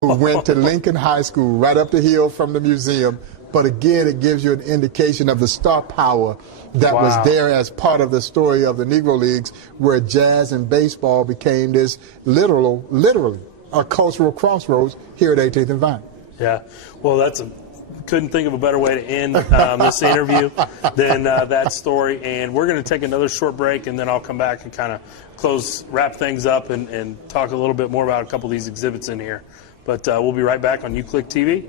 who went to Lincoln High School right up the hill from the museum. But again, it gives you an indication of the star power that was there as part of the story of the Negro Leagues, where jazz and baseball became this literally a cultural crossroads here at 18th and Vine. Yeah, well, couldn't think of a better way to end this interview than that story. And we're going to take another short break, and then I'll come back and kind of wrap things up and talk a little bit more about a couple of these exhibits in here. But we'll be right back on UClick TV.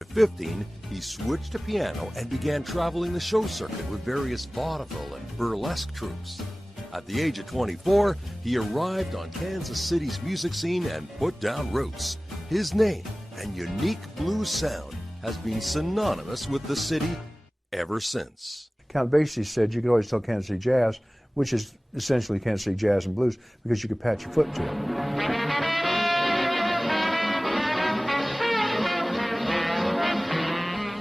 At 15, he switched to piano and began traveling the show circuit with various vaudeville and burlesque troupes. At the age of 24, he arrived on Kansas City's music scene and put down roots. His name and unique blues sound has been synonymous with the city ever since. Count Basie said you could always tell Kansas City jazz, which is essentially Kansas City jazz and blues, because you could pat your foot to it.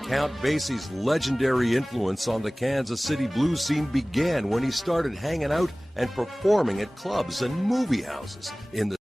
Count Basie's legendary influence on the Kansas City blues scene began when he started hanging out and performing at clubs and movie houses in the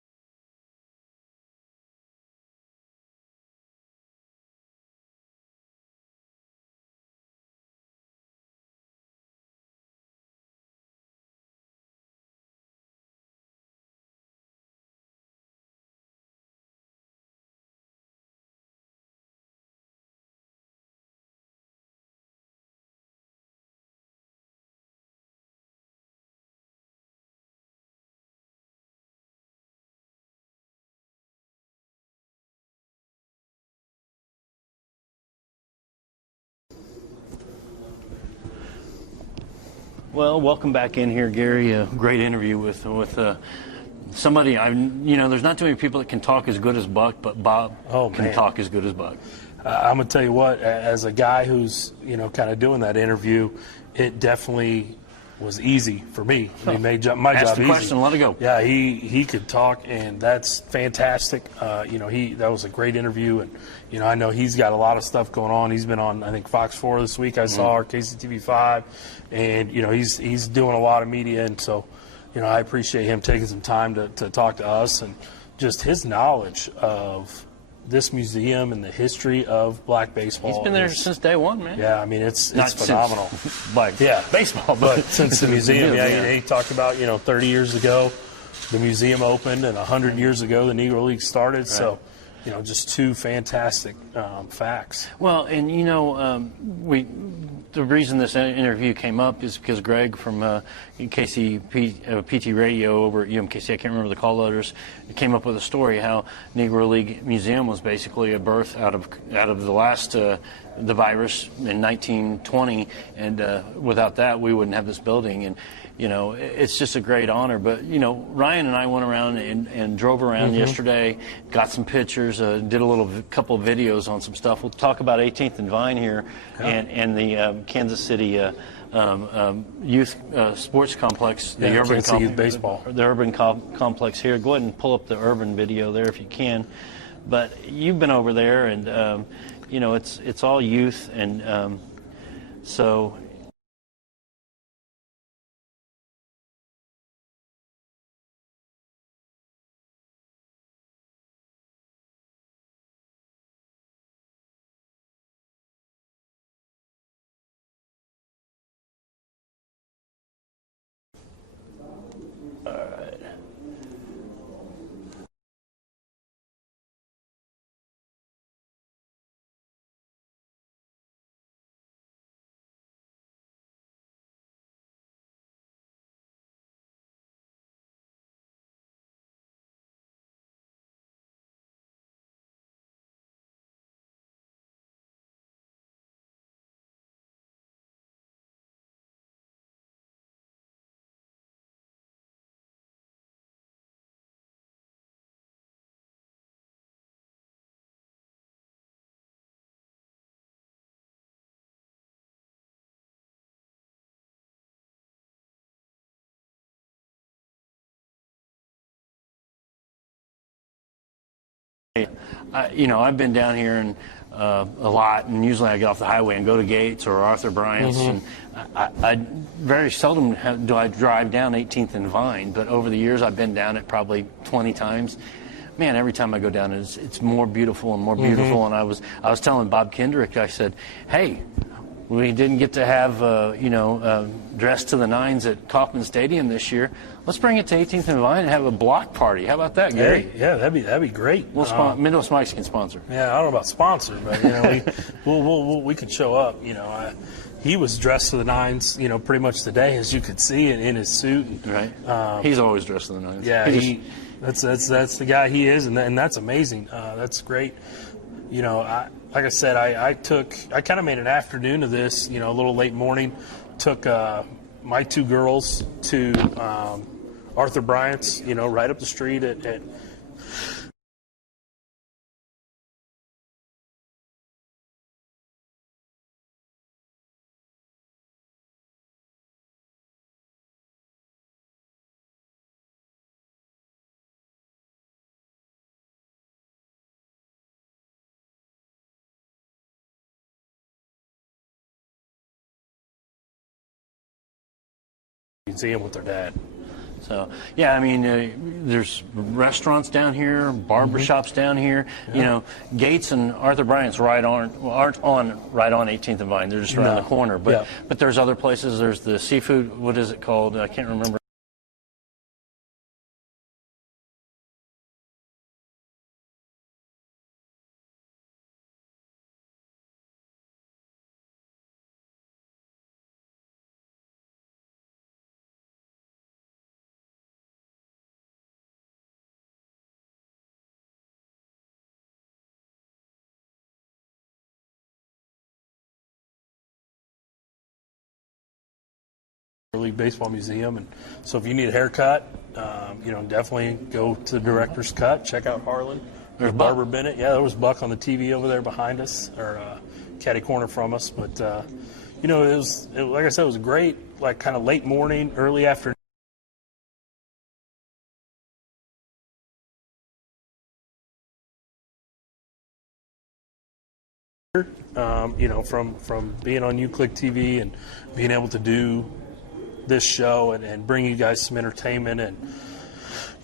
Well, welcome back in here, Gary. A great interview with somebody there's not too many people that can talk as good as Buck, but Bob can talk as good as Buck. I'm gonna tell you what, as a guy who's kind of doing that interview, it definitely was easy for me. He made my Ask job the easy. question, let it go. Yeah, he could talk, and that's fantastic. That was a great interview, and I know he's got a lot of stuff going on. He's been on, I think, Fox 4 this week. I saw, or KCTV 5, and he's doing a lot of media, and so I appreciate him taking some time to talk to us, and just his knowledge of this museum and the history of black baseball. He's been there since day one, man. Yeah, I mean, it's Not phenomenal. Like baseball, but since the museum, he talked about 30 years ago the museum opened, and 100 years ago the Negro League started. Right. So, just two fantastic facts. Well, and the reason this interview came up is because Greg from PT Radio over at UMKC, I can't remember the call letters, came up with a story how Negro League Museum was basically a birth out of the last the virus in 1920, and without that we wouldn't have this building. And it's just a great honor. But Ryan and I went around and drove around yesterday, got some pictures, did a couple of videos on some stuff. We'll talk about 18th and Vine here, and the Kansas City youth sports complex, the urban youth baseball, the urban complex here. Go ahead and pull up the urban video there if you can. But you've been over there, and it's all youth, and so. I've been down here and a lot, and usually I get off the highway and go to Gates or Arthur Bryant's, and I very seldom do I drive down 18th and Vine, but over the years I've been down it probably 20 times. man, every time I go down, it's more beautiful and more beautiful. And I was telling Bob Kendrick, I said, hey, we didn't get to have dressed to the nines at Kauffman Stadium this year. Let's bring it to 18th and Vine and have a block party. How about that, Gary? Hey, yeah, that'd be great. Midwest Mike's can sponsor. Yeah, I don't know about sponsor, but we could show up. He was dressed to the nines, pretty much today, as you could see, in his suit. Right. He's always dressed to the nines. Yeah, that's the guy he is, and that's amazing. That's great. Like I said, I kind of made an afternoon of this, a little late morning. Took my two girls to Arthur Bryant's, right up the street at museum with their dad. So, yeah, I mean, there's restaurants down here, barbershops down here. Yeah. Gates and Arthur Bryant's aren't on 18th and Vine. They're just around the corner. But there's other places. There's the seafood. What is it called? I can't remember. Negro League Baseball Museum, and so if you need a haircut, definitely go to the director's cut. Check out Harlan. There's Barbara Bennett. Yeah, there was Buck on the TV over there behind us, or caddy corner from us. But it was like I said, it was a great, like, kind of late morning, early afternoon. From being on UClick TV and being able to do this show and bring you guys some entertainment, and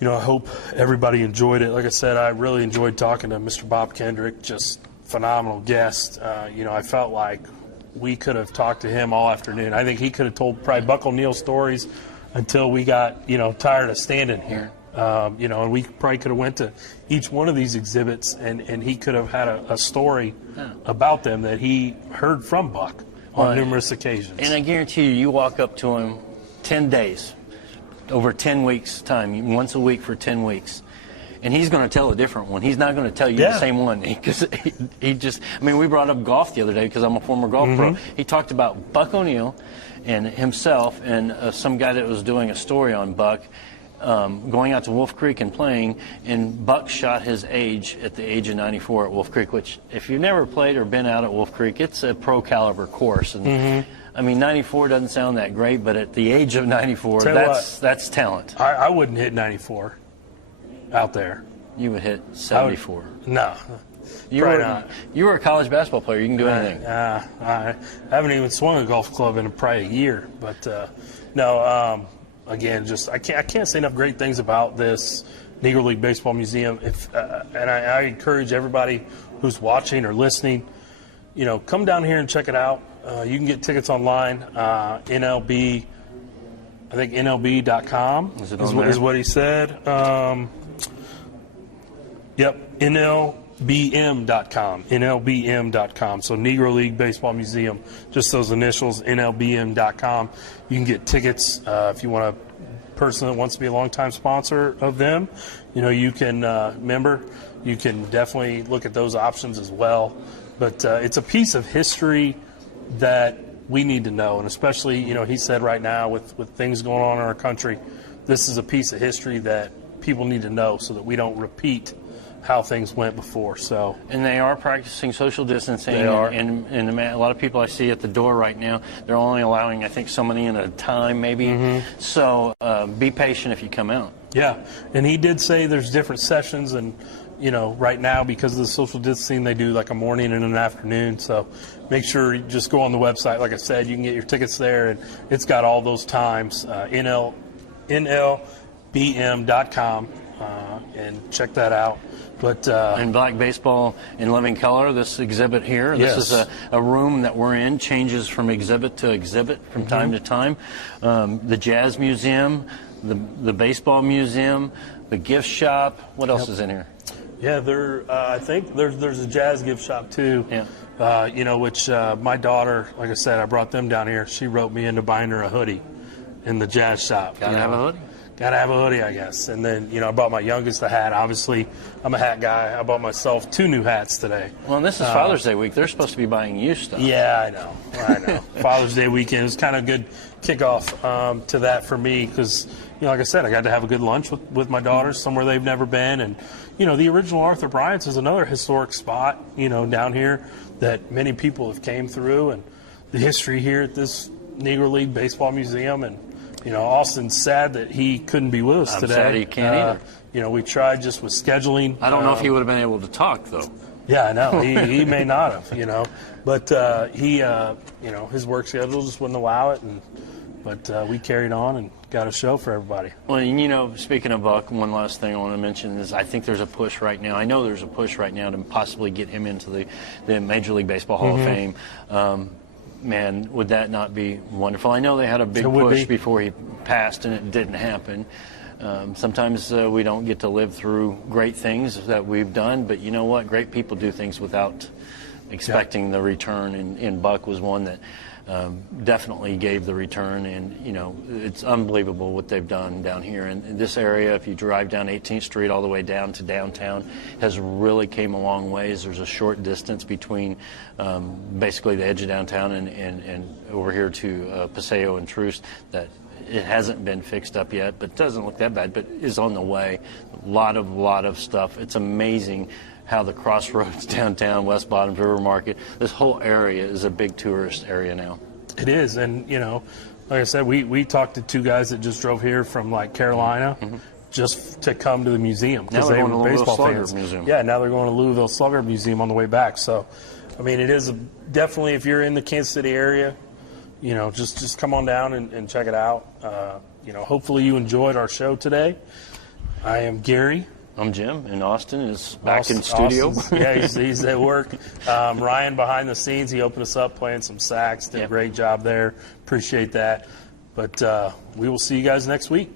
I hope everybody enjoyed it. Like I said, I really enjoyed talking to Mr. Bob Kendrick, just phenomenal guest. I felt like we could have talked to him all afternoon. I think he could have told probably Buck O'Neil stories until we got tired of standing here. And we probably could have went to each one of these exhibits, and he could have had a story about them that he heard from Buck on numerous occasions. And I guarantee you walk up to him 10 days, over 10 weeks' time, once a week for 10 weeks, and he's going to tell a different one. He's not going to tell you the same one, because we brought up golf the other day because I'm a former golf pro. He talked about Buck O'Neil and himself and some guy that was doing a story on Buck, going out to Wolf Creek and playing, and Buck shot his age at the age of 94 at Wolf Creek, which, if you've never played or been out at Wolf Creek, it's a pro caliber course. And 94 doesn't sound that great, but at the age of 94, that's talent. I wouldn't hit 94 out there. You would hit 74. No. You were a college basketball player. You can do anything. I haven't even swung a golf club in probably a year. But, no, again, just I can't say enough great things about this Negro League Baseball Museum. And I encourage everybody who's watching or listening, come down here and check it out. You can get tickets online. NLB, I think NLB.com is what he said. Yep, NLBM.com. NLBM.com. So Negro League Baseball Museum, just those initials, NLBM.com. You can get tickets if you want a person that wants to be a longtime sponsor of them. You can you can definitely look at those options as well. But it's a piece of history that we need to know, and especially, he said right now with things going on in our country, this is a piece of history that people need to know so that we don't repeat how things went before. And they are practicing social distancing. They are. And a lot of people I see at the door right now, they're only allowing, I think, so many in a time maybe. So be patient if you come out. Yeah, and he did say there's different sessions, and right now, because of the social distancing, they do like a morning and an afternoon. So make sure you just go on the website. Like I said, you can get your tickets there, and it's got all those times. NLBM.com. and check that out. But and Black Baseball in Living Color, this exhibit here, this is a room that we're in, changes from exhibit to exhibit from time to time. The Jazz Museum, the Baseball Museum, the gift shop. What else is in here? Yeah, I think there's a jazz gift shop too. Yeah. You know, which my daughter, like I said, I brought them down here. She wrote me into buying her a hoodie in the jazz shop. Gotta have a hoodie. Gotta have a hoodie, I guess. And then, you know, I bought my youngest a hat. Obviously, I'm a hat guy. I bought myself 2 new hats today. Well, this is Father's Day week. They're supposed to be buying you stuff. Yeah, I know. Father's Day weekend is kind of a good kickoff to that for me because, you know, like I said, I got to have a good lunch with my daughters somewhere they've never been. And, you know, the original Arthur Bryant's is another historic spot, you know, down here that many people have came through. And the history here at this Negro League Baseball Museum. And, you know, Austin's sad that he couldn't be with us today. I'm sad he can't either. You know, we tried just with scheduling. I don't know if he would have been able to talk, though. Yeah, I know. He may not have, you know. But you know, his work schedule just wouldn't allow it. But we carried on and got a show for everybody. Well, you know, speaking of Buck, one last thing I want to mention is I think there's a push right now. I know there's a push right now to possibly get him into the Major League Baseball Hall of Fame. Man, would that not be wonderful? I know they had a big push before he passed, and it didn't happen. Sometimes we don't get to live through great things that we've done, but you know what? Great people do things without expecting the return, and Buck was one that definitely gave the return, and you know, it's unbelievable what they've done down here. And in this area, if you drive down 18th Street all the way down to downtown, has really came a long ways. There's a short distance between basically the edge of downtown and over here to Paseo and Troost that it hasn't been fixed up yet, but it doesn't look that bad, but is on the way. A lot of stuff. It's amazing how the crossroads downtown, West Bottoms, River Market, this whole area is a big tourist area now. It is, and you know, like I said, we talked to 2 guys that just drove here from like Carolina just to come to the museum because they were baseball fans. Museum. Yeah, now they're going to Louisville Slugger Museum on the way back. So, I mean, it is definitely, if you're in the Kansas City area, you know, just come on down and check it out. You know, hopefully you enjoyed our show today. I am Gary. I'm Jim, and Austin is back in studio. Yeah, he's at work. Ryan behind the scenes, he opened us up playing some sax. Did a great job there. Appreciate that. But we will see you guys next week.